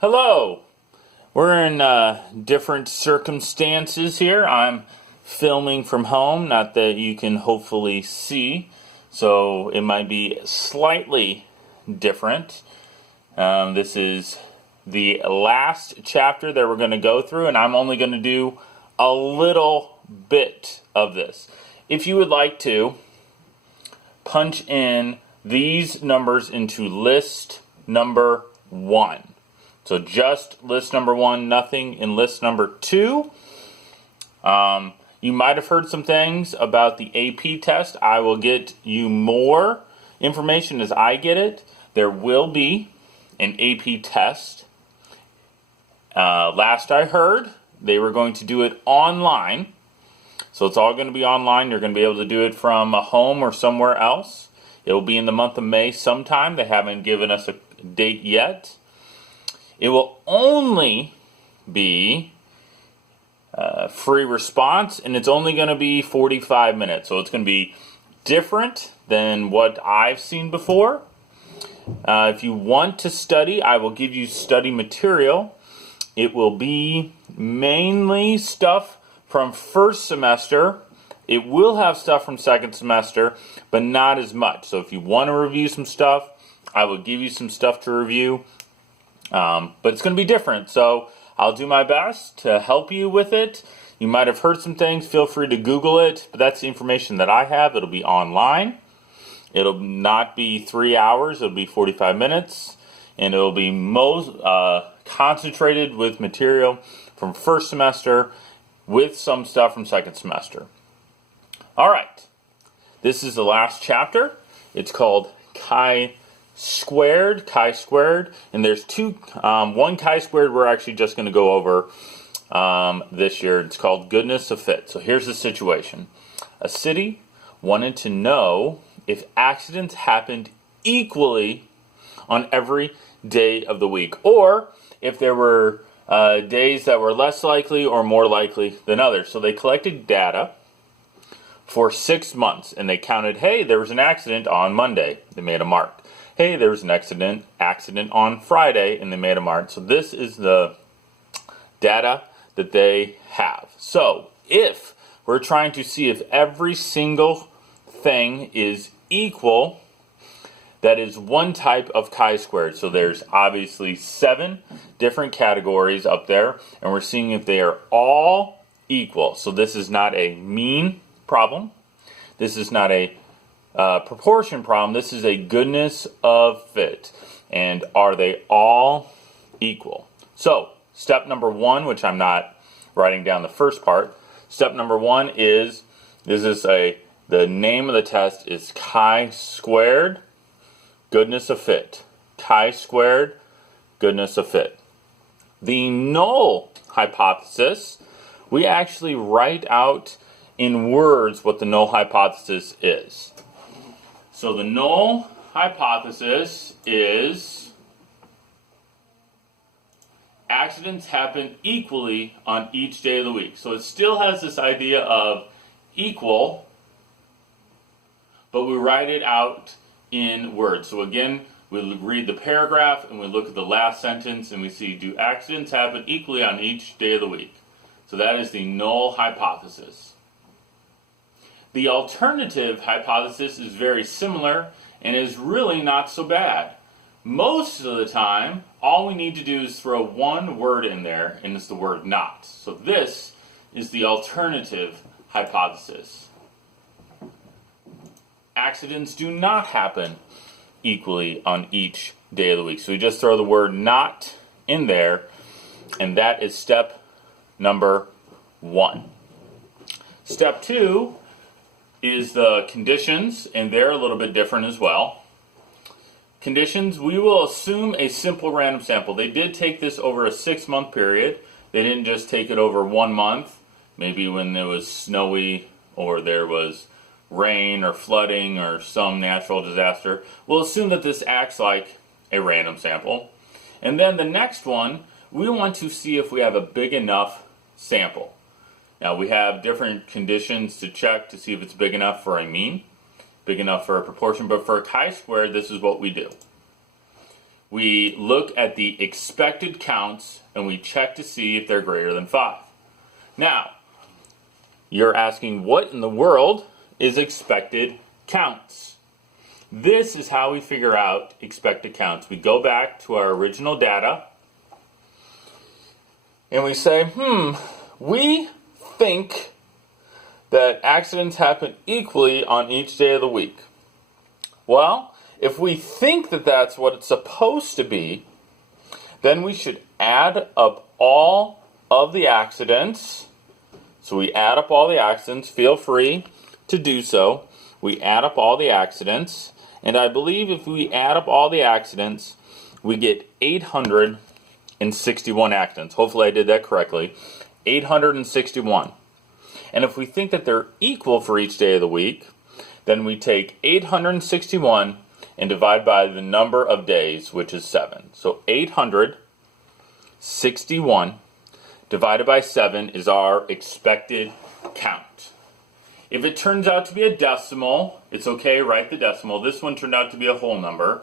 Hello! We're in different circumstances here. I'm filming from home, not that you can hopefully see, so it might be slightly different. This is the last chapter that we're going to go through, and I'm only going to do a little bit of this. If you would like to, punch in these numbers into list number 1. So just list number 1, nothing in list number 2. You might have heard some things about the AP test. I will get you more information as I get it. There will be an AP test. Last I heard, they were going to do it online. So it's all going to be online. You're going to be able to do it from a home or somewhere else. It will be in the month of May sometime. They haven't given us a date yet. It will only be free response, and it's only going to be 45 minutes. So it's going to be different than what I've seen before. If you want to study, I will give you study material. It will be mainly stuff from first semester. It will have stuff from second semester, but not as much. So if you want to review some stuff, I will give you some stuff to review. But it's going to be different, so I'll do my best to help you with it. You might have heard some things. Feel free to Google it, but that's the information that I have. It'll be online. It'll not be 3 hours. It'll be 45 minutes, and it'll be most concentrated with material from first semester with some stuff from second semester. All right. This is the last chapter. It's called chi-squared, and there's one chi-squared we're actually just going to go over this year. It's called goodness of fit. So here's the situation. A city wanted to know if accidents happened equally on every day of the week, or if there were days that were less likely or more likely than others. So they collected data for 6 months, and they counted, hey, there was an accident on Monday. They made a mark. Hey, there was an accident on Friday, and they made a mark. So this is the data that they have. So if we're trying to see if every single thing is equal, that is one type of chi-squared. So there's obviously 7 different categories up there, and we're seeing if they are all equal. So this is not a mean problem. This is not a proportion problem. This is a goodness of fit. And are they all equal? So step number 1, which I'm not writing down the first part. Step number 1 is, the name of the test is chi-squared goodness of fit. Chi-squared goodness of fit. The null hypothesis, we actually write out in words what the null hypothesis is. So the null hypothesis is accidents happen equally on each day of the week. So it still has this idea of equal, but we write it out in words. So again, we read the paragraph and we look at the last sentence and we see, do accidents happen equally on each day of the week? So that is the null hypothesis. The alternative hypothesis is very similar and is really not so bad. Most of the time, all we need to do is throw one word in there, and it's the word not. So this is the alternative hypothesis. Accidents do not happen equally on each day of the week. So we just throw the word not in there, and that is step number 1. Step 2 is the conditions, and they're a little bit different as well. Conditions, we will assume a simple random sample. They did take this over a 6-month period. They didn't just take it over 1 month, maybe when it was snowy or there was rain or flooding or some natural disaster. We'll assume that this acts like a random sample. And then the next one, we want to see if we have a big enough sample. Now we have different conditions to check to see if it's big enough for a mean, big enough for a proportion, but for a chi-squared, this is what we do. we look at the expected counts and we check to see if they're greater than 5. Now, you're asking, what in the world is expected counts? This is how we figure out expected counts. We go back to our original data and we say, we think that accidents happen equally on each day of the week. Well, if we think that that's what it's supposed to be, then we should add up all of the accidents. So we add up all the accidents. Feel free to do so. We add up all the accidents. And I believe if we add up all the accidents, we get 861 accidents. Hopefully I did that correctly. 861. And if we think that they're equal for each day of the week, then we take 861 and divide by the number of days, which is 7. So 861 divided by 7 is our expected count. If it turns out to be a decimal, it's okay, write the decimal. This one turned out to be a whole number.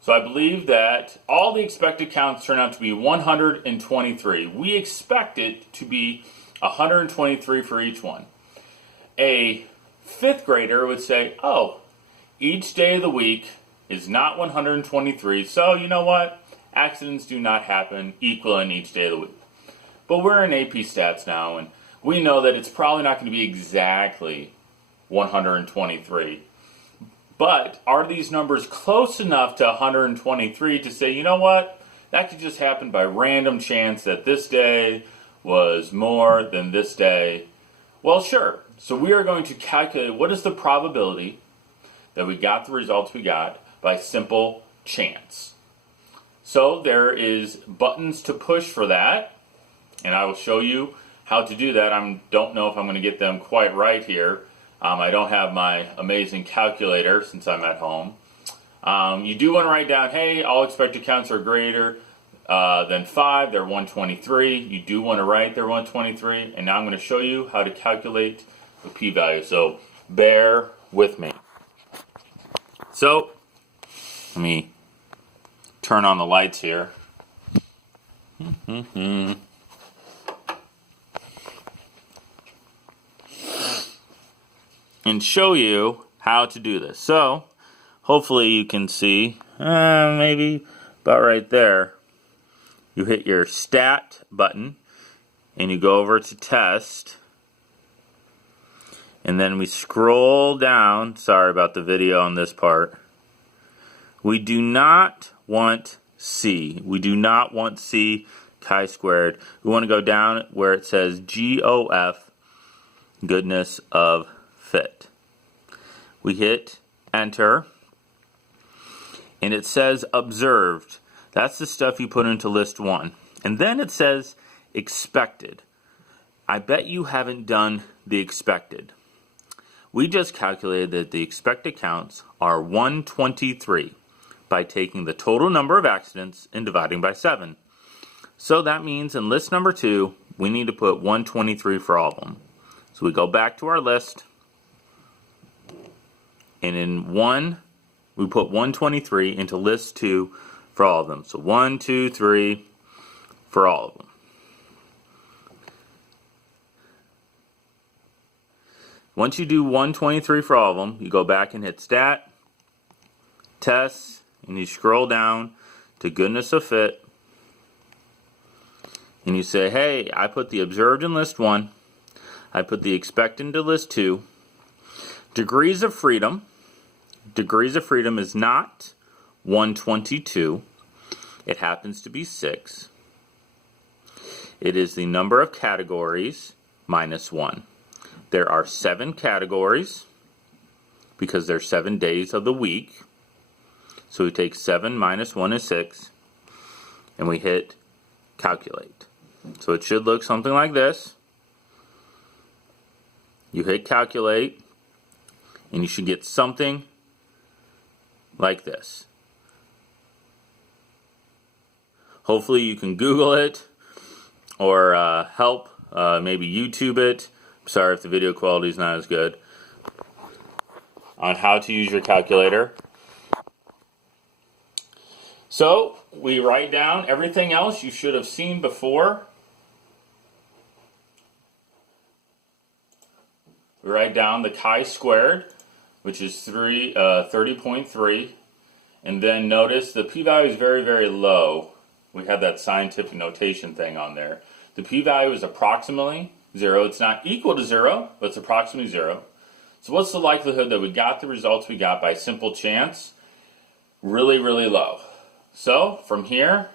So I believe that all the expected counts turn out to be 123. We expect it to be 123 for each one. A 5th grader would say, oh, each day of the week is not 123, so you know what? Accidents do not happen equal in each day of the week. But we're in AP Stats now, and we know that it's probably not going to be exactly 123. But are these numbers close enough to 123 to say, you know what? That could just happen by random chance that this day was more than this day. Well, sure. So we are going to calculate what is the probability that we got the results we got by simple chance. So there is buttons to push for that, and I will show you how to do that. I don't know if I'm going to get them quite right here. I don't have my amazing calculator since I'm at home. You do want to write down, hey, all expected counts are greater than 5. They're 123. You do want to write they're 123. And now I'm going to show you how to calculate the p-value. So bear with me. So let me turn on the lights here. And show you how to do this. So hopefully you can see, maybe about right there. You hit your stat button and you go over to test, and then we scroll down. Sorry about the video on this part. We do not want C. We do not want C chi-squared. We want to go down where it says GOF, goodness of fit. We hit enter, and it says observed. That's the stuff you put into list 1. And then it says expected. I bet you haven't done the expected. We just calculated that the expected counts are 123 by taking the total number of accidents and dividing by 7. So that means in list number 2, we need to put 123 for all of them. So we go back to our list, and in 1, we put 123 into list 2 for all of them. So 1, 2, 3 for all of them. Once you do 123 for all of them, you go back and hit stat, test, and you scroll down to goodness of fit. And you say, hey, I put the observed in list 1. I put the expected into list 2. Degrees of freedom. Degrees of freedom is not 122. It happens to be 6. It is the number of categories minus 1. There are 7 categories because there's 7 days of the week. So we take 7 minus 1 is 6, and we hit calculate. So it should look something like this. You hit calculate, and you should get something like this. Hopefully you can Google it or help, maybe YouTube it. Sorry if the video quality is not as good. On how to use your calculator. So we write down everything else you should have seen before. We write down the chi-squared, which is 30.3. And then notice the p-value is very, very low. We have that scientific notation thing on there. The p-value is approximately 0. It's not equal to 0, but it's approximately 0. So what's the likelihood that we got the results we got by simple chance? Really, really low. So from here,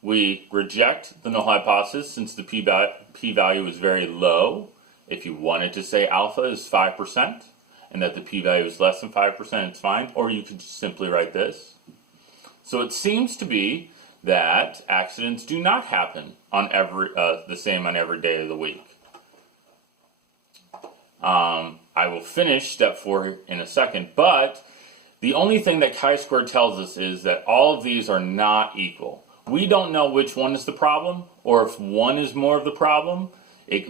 we reject the null hypothesis since the p-value is very low. If you wanted to say alpha is 5% and that the p-value is less than 5%, it's fine. Or you could just simply write this. So it seems to be that accidents do not happen on the same on every day of the week. I will finish step 4 in a second, but the only thing that chi-squared tells us is that all of these are not equal. We don't know which one is the problem, or if one is more of the problem. It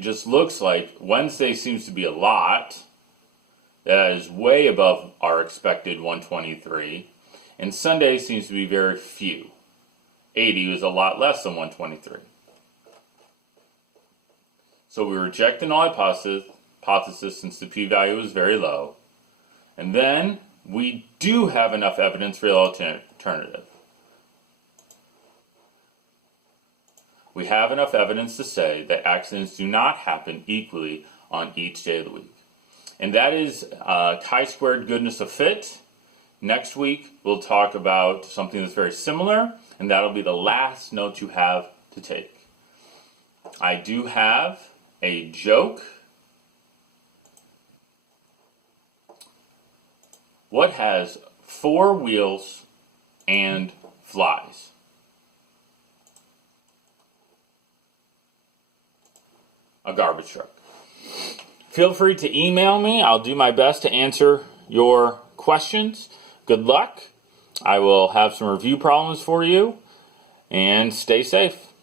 just looks like Wednesday seems to be a lot. That is way above our expected 123. And Sunday seems to be very few. 80 is a lot less than 123. So we reject the null hypothesis since the p-value is very low. And then we do have enough evidence for the alternative. We have enough evidence to say that accidents do not happen equally on each day of the week. And that is chi-squared goodness of fit. Next week, we'll talk about something that's very similar, and that'll be the last note you have to take. I do have a joke. What has 4 wheels and flies? A garbage truck. Feel free to email me. I'll do my best to answer your questions. Good luck. I will have some review problems for you, and stay safe.